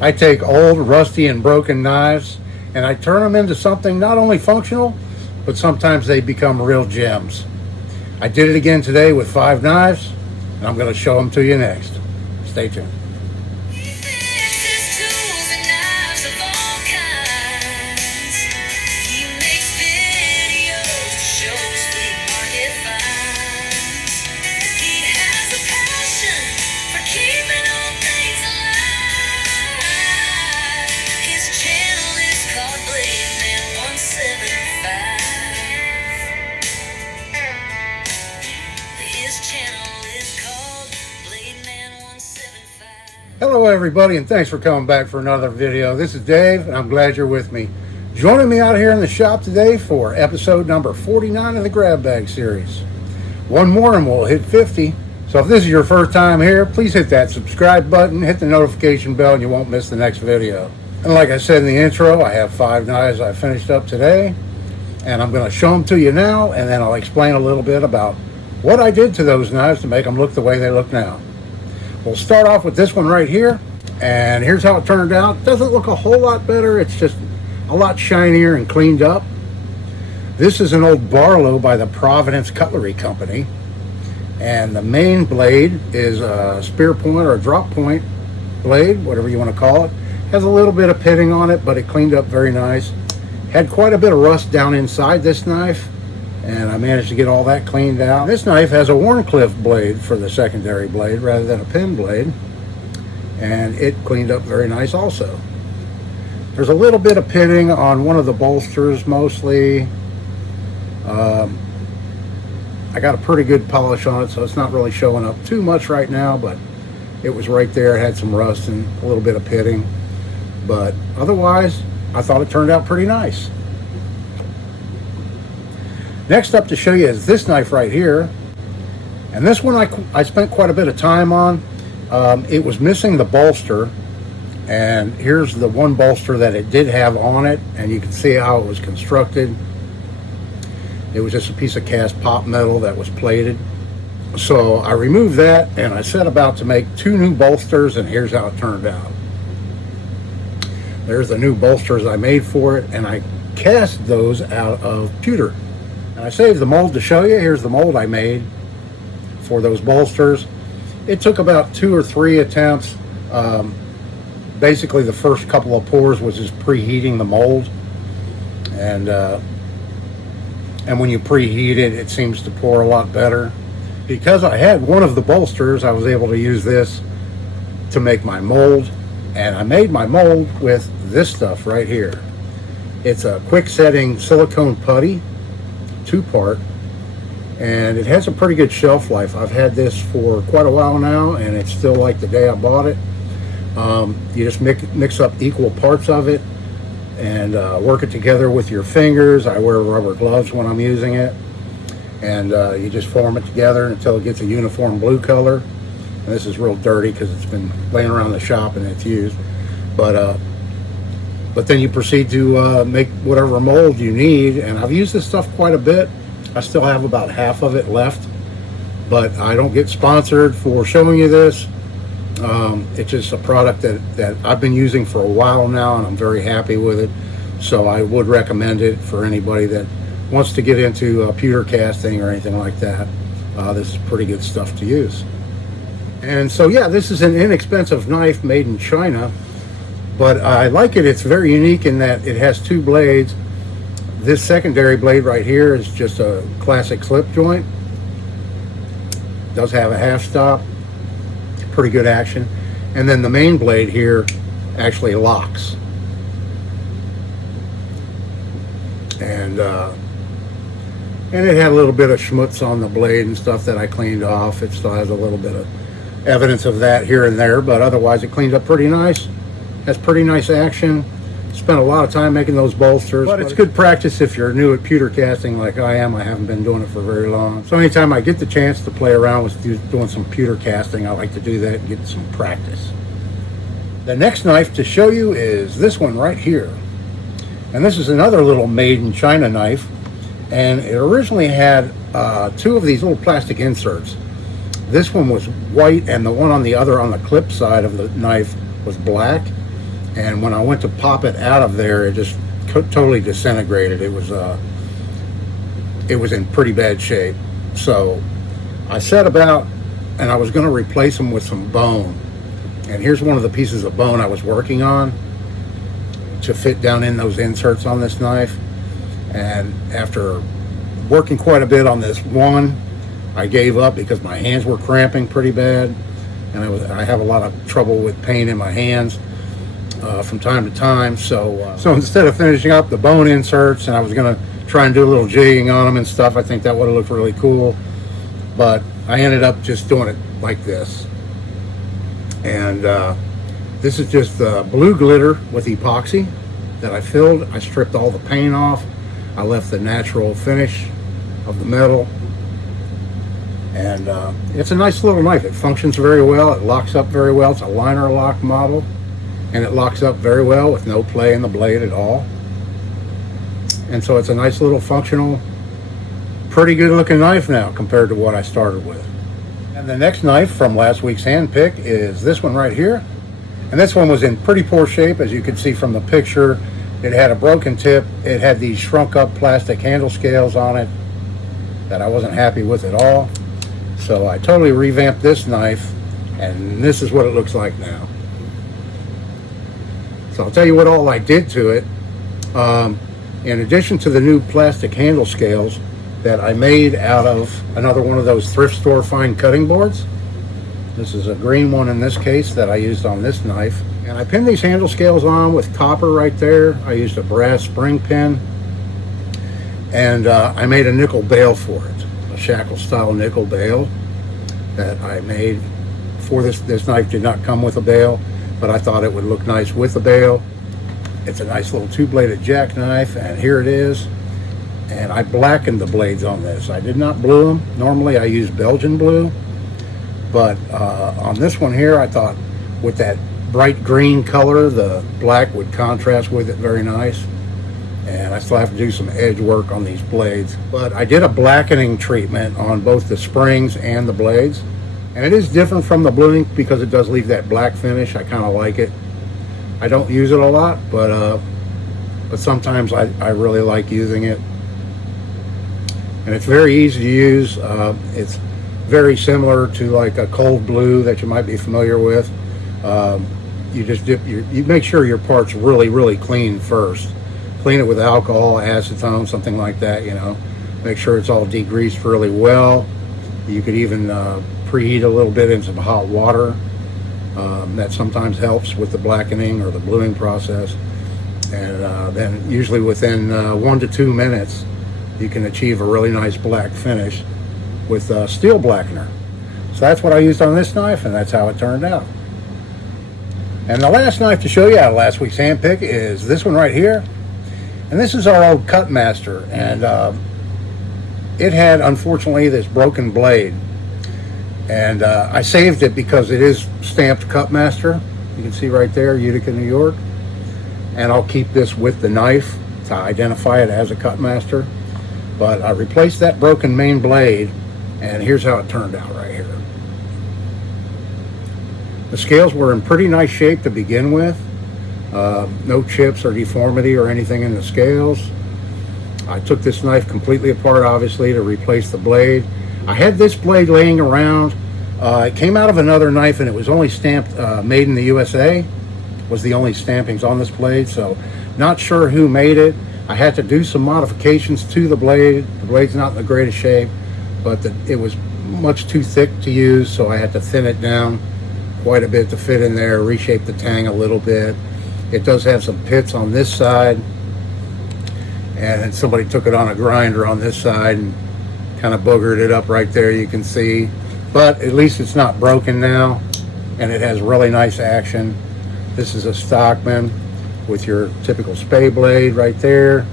I take old, rusty, and broken knives and I turn them into something not only functional, but sometimes they become real gems. I did it again today with 5 knives, and I'm going to show them to you next. Stay tuned. Hello everybody, and thanks for coming back for another video. This is Dave, and I'm glad you're with me. Joining me out here in the shop today for episode number 49 of the Grab Bag series. One more and we'll hit 50. So if this is your first time here, please hit that subscribe button, hit the notification bell, and you won't miss the next video. And like I said in the intro, I have 5 knives I finished up today, and I'm going to show them to you now, and then I'll explain a little bit about what I did to those knives to make them look the way they look now. We'll start off with this one right here, and here's how it turned out. Doesn't look a whole lot better, it's just a lot shinier and cleaned up. This is an old Barlow by the Providence Cutlery Company, and the main blade is a spear point or a drop point blade, whatever you want to call it. Has a little bit of pitting on it, but it cleaned up very nice. Had quite a bit of rust down inside this knife, and I managed to get all that cleaned out. This knife has a Warncliffe blade for the secondary blade rather than a pin blade, and it cleaned up very nice also. There's a little bit of pitting on one of the bolsters mostly. I got a pretty good polish on it, so it's not really showing up too much right now, but it was right there. It had some rust and a little bit of pitting, but otherwise I thought it turned out pretty nice. Next up to show you is this knife right here, and this one I spent quite a bit of time on. It was missing the bolster, and here's the one bolster that it did have on it, and you can see how it was constructed. It was just a piece of cast pop metal that was plated. So I removed that, and I set about to make 2 new bolsters, and here's how it turned out. There's the new bolsters I made for it, and I cast those out of pewter. And I saved the mold to show you. Here's the mold I made for those bolsters. It took about 2 or 3 attempts. Basically the first couple of pours was just preheating the mold, and when you preheat it, it seems to pour a lot better. Because I had one of the bolsters, I was able to use this to make my mold, and I made my mold with this stuff right here. It's a quick setting silicone putty, 2-part, and it has a pretty good shelf life. I've had this for quite a while now, and it's still like the day I bought it. You just mix up equal parts of it and work it together with your fingers. I wear rubber gloves when I'm using it, and you just form it together until it gets a uniform blue color. And this is real dirty because it's been laying around the shop and it's used, but then you proceed to make whatever mold you need. And I've used this stuff quite a bit. I still have about half of it left, but I don't get sponsored for showing you this. It's just a product that I've been using for a while now, and I'm very happy with it. So I would recommend it for anybody that wants to get into pewter casting or anything like that. This is pretty good stuff to use. And so yeah, this is an inexpensive knife made in China, but I like it. It's very unique in that it has 2 blades. This secondary blade right here is just a classic slip joint. It does have a half stop, pretty good action. And then the main blade here actually locks. And it had a little bit of schmutz on the blade and stuff that I cleaned off. It still has a little bit of evidence of that here and there, but otherwise it cleaned up pretty nice. Has pretty nice action. Spent a lot of time making those bolsters, but it's good practice if you're new at pewter casting like I am. I haven't been doing it for very long. So anytime I get the chance to play around with doing some pewter casting, I like to do that and get some practice. The next knife to show you is this one right here. And this is another little made in China knife. And it originally had 2 of these little plastic inserts. This one was white, and the one on the other, on the clip side of the knife, was black. and when I went to pop it out of there, it just totally disintegrated. It was in pretty bad shape. So I set about, and I was going to replace them with some bone. And here's one of the pieces of bone I was working on to fit down in those inserts on this knife. And after working quite a bit on this one, I gave up because my hands were cramping pretty bad, and I have a lot of trouble with pain in my hands from time to time. So instead of finishing up the bone inserts, and I was going to try and do a little jigging on them and stuff, I think that would have looked really cool, but I ended up just doing it like this. And this is just blue glitter with epoxy that I filled. I stripped all the paint off. I left the natural finish of the metal. And it's a nice little knife. It functions very well. It locks up very well. It's a liner lock model. And it locks up very well with no play in the blade at all. And so it's a nice little functional, pretty good looking knife now compared to what I started with. And the next knife from last week's hand pick is this one right here. And this one was in pretty poor shape, as you can see from the picture. It had a broken tip. It had these shrunk up plastic handle scales on it that I wasn't happy with at all. So I totally revamped this knife, and this is what it looks like now. So I'll tell you what all I did to it. In addition to the new plastic handle scales that I made out of another one of those thrift store fine cutting boards. This is a green one in this case that I used on this knife. And I pinned these handle scales on with copper right there. I used a brass spring pin. And I made a nickel bail for it. A shackle style nickel bail that I made for this. This knife did not come with a bail, but I thought it would look nice with a bail. It's a nice little two-bladed jackknife, and here it is. And I blackened the blades on this. I did not blue them. Normally I use Belgian blue, but on this one here, I thought with that bright green color, the black would contrast with it very nice. And I still have to do some edge work on these blades. But I did a blackening treatment on both the springs and the blades. And it is different from the bluing because it does leave that black finish. I kind of like it. I don't use it a lot, but sometimes I really like using it. And it's very easy to use. It's very similar to like a cold blue that you might be familiar with. You just dip you make sure your part's really clean first. Clean it with alcohol, acetone, something like that, you know. Make sure it's all degreased really well. You could even preheat a little bit in some hot water. That sometimes helps with the blackening or the bluing process. And then usually within 1 to 2 minutes, you can achieve a really nice black finish with steel blackener. So that's what I used on this knife, and that's how it turned out. And the last knife to show you out of last week's hand pick is this one right here. And this is our old Cutmaster, and it had, unfortunately, this broken blade. And I saved it because it is stamped Cutmaster. You can see right there, Utica, New York. And I'll keep this with the knife to identify it as a Cutmaster. But I replaced that broken main blade, and here's how it turned out right here. The scales were in pretty nice shape to begin with. No chips or deformity or anything in the scales. I took this knife completely apart, obviously, to replace the blade. I had this blade laying around. It came out of another knife, and it was only stamped made in the USA. Was the only stampings on this blade, so not sure who made it. I had to do some modifications to the blade. The blade's not in the greatest shape, but it was much too thick to use, so I had to thin it down quite a bit to fit in there, reshape the tang a little bit. It does have some pits on this side, and somebody took it on a grinder on this side and kind of boogered it up right there, you can see. But at least it's not broken now, and it has really nice action. This is a Stockman with your typical spay blade right there.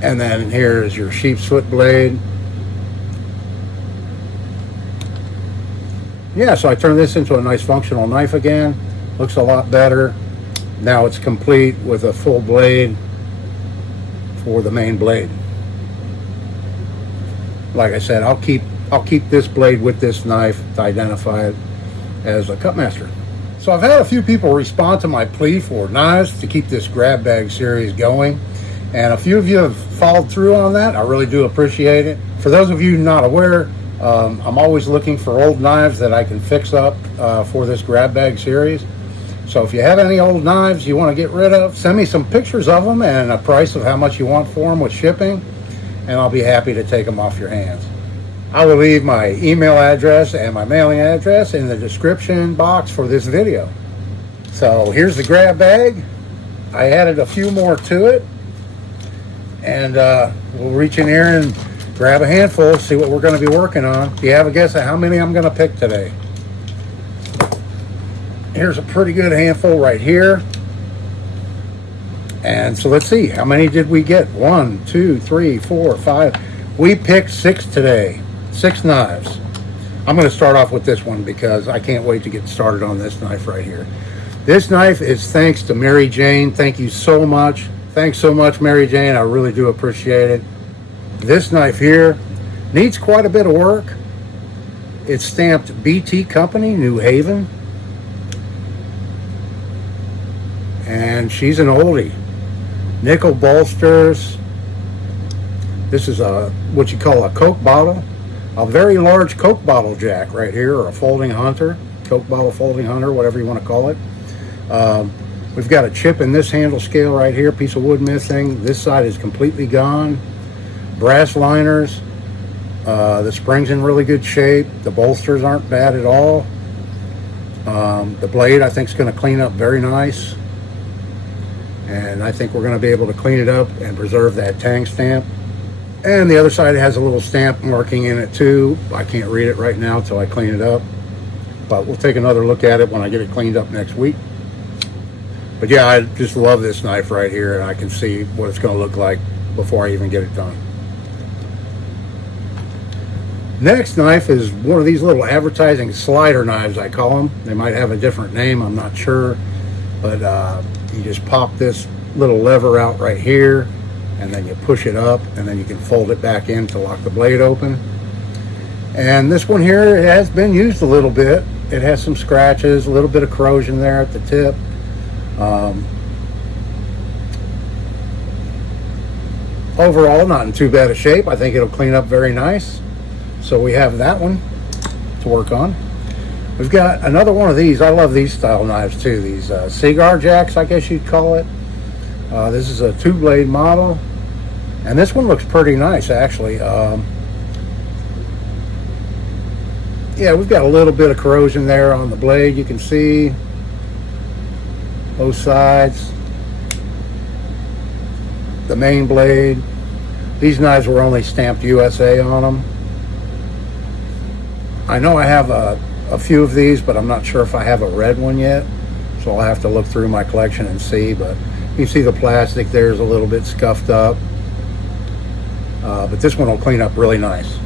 And then here is your sheep's foot blade. Yeah, so I turned this into a nice functional knife again. Looks a lot better. Now it's complete with a full blade for the main blade. Like I said, I'll keep this blade with this knife to identify it as a Cutmaster. So I've had a few people respond to my plea for knives to keep this grab bag series going, and a few of you have followed through on that. I really do appreciate it. For those of you not aware, I'm always looking for old knives that I can fix up for this grab bag series. So if you have any old knives you want to get rid of, send me some pictures of them and a price of how much you want for them with shipping, and I'll be happy to take them off your hands. I will leave my email address and my mailing address in the description box for this video. So here's the grab bag. I added a few more to it, and we'll reach in here and grab a handful, see what we're going to be working on. Do you have a guess at how many I'm going to pick today? Here's a pretty good handful right here. And so let's see, how many did we get? 1, 2, 3, 4, 5. We picked 6 today. 6 knives. I'm going to start off with this one because I can't wait to get started on this knife right here. This knife is thanks to Mary Jane. Thank you so much. Thanks so much, Mary Jane. I really do appreciate it. This knife here needs quite a bit of work. It's stamped BT Company, New Haven. And she's an oldie. Nickel bolsters. This is what you call a Coke bottle. A very large Coke bottle jack right here, or a folding hunter. Coke bottle folding hunter, whatever you want to call it. We've got a chip in this handle scale right here, piece of wood missing. This side is completely gone. Brass liners. The spring's in really good shape. The bolsters aren't bad at all. The blade I think is going to clean up very nice. And I think we're going to be able to clean it up and preserve that tang stamp. And the other side has a little stamp marking in it too. I can't read it right now until I clean it up, but we'll take another look at it when I get it cleaned up next week. But yeah, I just love this knife right here, and I can see what it's going to look like before I even get it done. Next knife is one of these little advertising slider knives, I call them. They might have a different name, I'm not sure, but you just pop this little lever out right here, and then you push it up, and then you can fold it back in to lock the blade open. And this one here has been used a little bit. It has some scratches, a little bit of corrosion there at the tip. Overall, not in too bad a shape. I think it'll clean up very nice. So we have that one to work on. We've got another one of these. I love these style knives too. These cigar jacks, I guess you'd call it. This is a 2-blade model, and this one looks pretty nice actually. Yeah, we've got a little bit of corrosion there on the blade. You can see both sides. The main blade. These knives were only stamped USA on them. I know I have a few of these, but I'm not sure if I have a red one yet, so I'll have to look through my collection and see. But you can see the plastic there is a little bit scuffed up, but this one will clean up really nice.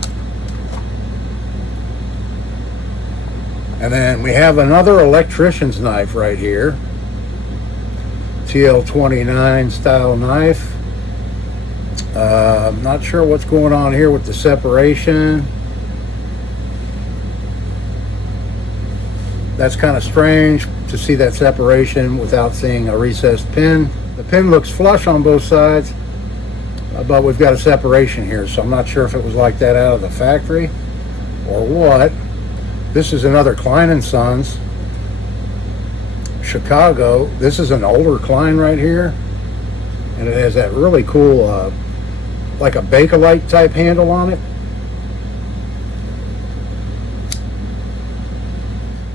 And then we have another electrician's knife right here, TL29 style knife. I'm not sure what's going on here with the separation. That's kind of strange to see that separation without seeing a recessed pin. The pin looks flush on both sides, but we've got a separation here, so I'm not sure if it was like that out of the factory or what. This is another Klein & Sons, Chicago. This is an older Klein right here, and it has that really cool, like a Bakelite type handle on it.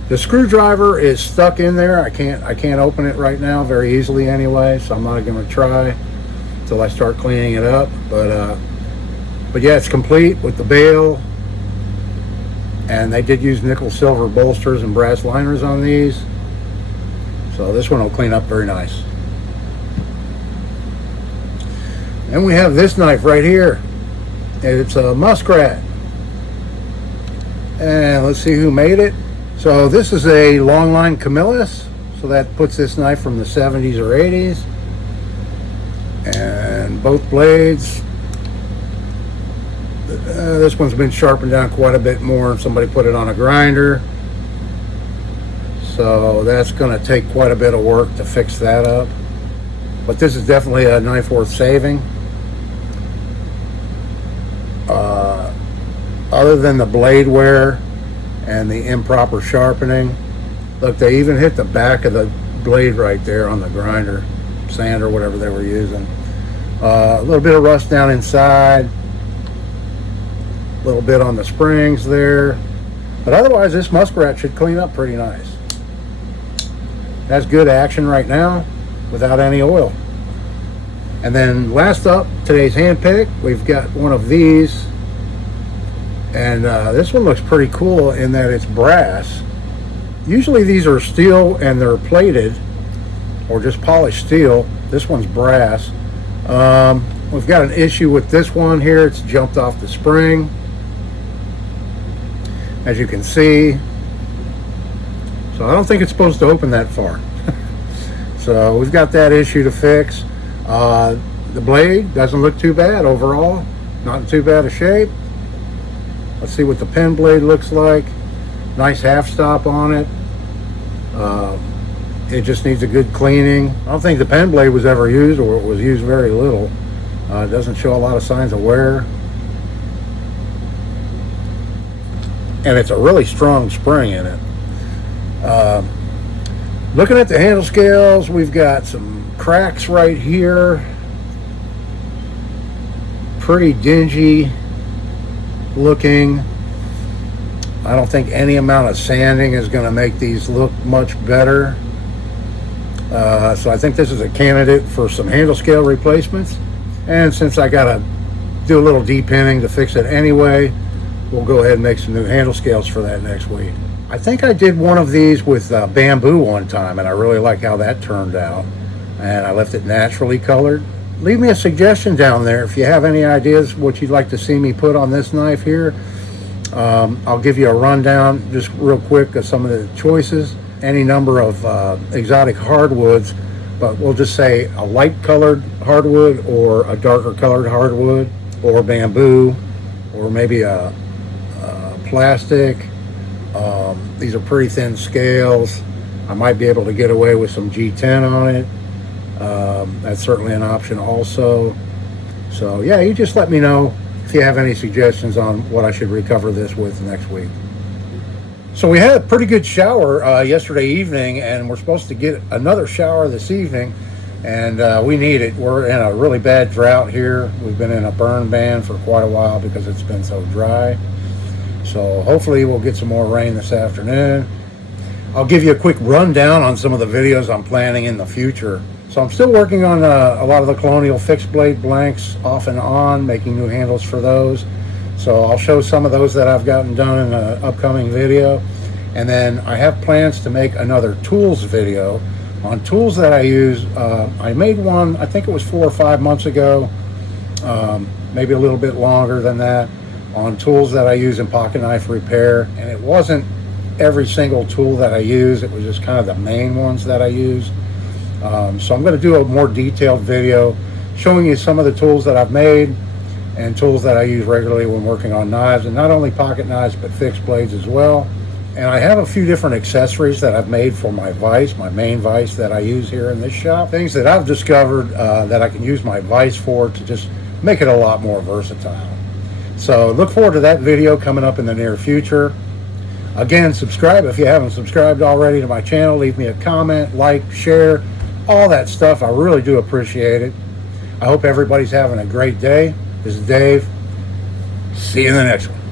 The screwdriver is stuck in there. I can't open it right now very easily anyway, so I'm not going to try until I start cleaning it up. But yeah, it's complete with the bail, and they did use nickel silver bolsters and brass liners on these, so this one will clean up very nice. And we have this knife right here. It's a Muskrat, and let's see who made it. So this is a long line Camillus, so that puts this knife from the 70s or 80s. And both blades, this one's been sharpened down quite a bit more. Somebody put it on a grinder. So that's going to take quite a bit of work to fix that up. But this is definitely a knife worth saving. Other than the blade wear and the improper sharpening, look, they even hit the back of the blade right there on the grinder, sander, whatever they were using. A little bit of rust down inside, a little bit on the springs there, but otherwise this muskrat should clean up pretty nice. That's good action right now without any oil. And then last up, today's hand pick, we've got one of these, and this one looks pretty cool in that it's brass. Usually these are steel and they're plated or just polished steel. This one's brass. We've got an issue with this one here. It's jumped off the spring, as you can see. So I don't think it's supposed to open that far. So we've got that issue to fix. The blade doesn't look too bad overall. Not in too bad a shape. Let's see what the pen blade looks like. Nice half stop on it. It just needs a good cleaning. I don't think the pen blade was ever used, or it was used very little. It doesn't show a lot of signs of wear. And it's a really strong spring in it. Looking at the handle scales, we've got some cracks right here. Pretty dingy looking. I don't think any amount of sanding is going to make these look much better. So I think this is a candidate for some handle scale replacements. And since I got to do a little depinning to fix it anyway, we'll go ahead and make some new handle scales for that next week. I think I did one of these with bamboo one time, and I really like how that turned out. And I left it naturally colored. Leave me a suggestion down there if you have any ideas what you'd like to see me put on this knife here. I'll give you a rundown just real quick of some of the choices. Any number of exotic hardwoods, but we'll just say a light colored hardwood or a darker colored hardwood, or bamboo, or maybe a plastic. These are pretty thin scales. I might be able to get away with some G10 on it. That's certainly an option also. So yeah, you just let me know if you have any suggestions on what I should recover this with next week. So we had a pretty good shower yesterday evening, and we're supposed to get another shower this evening, and we need it. We're in a really bad drought here. We've been in a burn ban for quite a while because it's been so dry. So hopefully we'll get some more rain this afternoon. I'll give you a quick rundown on some of the videos I'm planning in the future. So I'm still working on a lot of the Colonial fixed blade blanks off and on, making new handles for those. So I'll show some of those that I've gotten done in an upcoming video. And then I have plans to make another tools video on tools that I use. I made one, I think it was 4 or 5 months ago, maybe a little bit longer than that, on tools that I use in pocket knife repair. And it wasn't every single tool that I use, it was just kind of the main ones that I use. So I'm going to do a more detailed video showing you some of the tools that I've made and tools that I use regularly when working on knives, and not only pocket knives but fixed blades as well. And I have a few different accessories that I've made for my vise, my main vise that I use here in this shop. Things that I've discovered that I can use my vise for to just make it a lot more versatile. So look forward to that video coming up in the near future. Again, subscribe if you haven't subscribed already to my channel. Leave me a comment, like, share, all that stuff. I really do appreciate it. I hope everybody's having a great day. This is Dave. See you in the next one.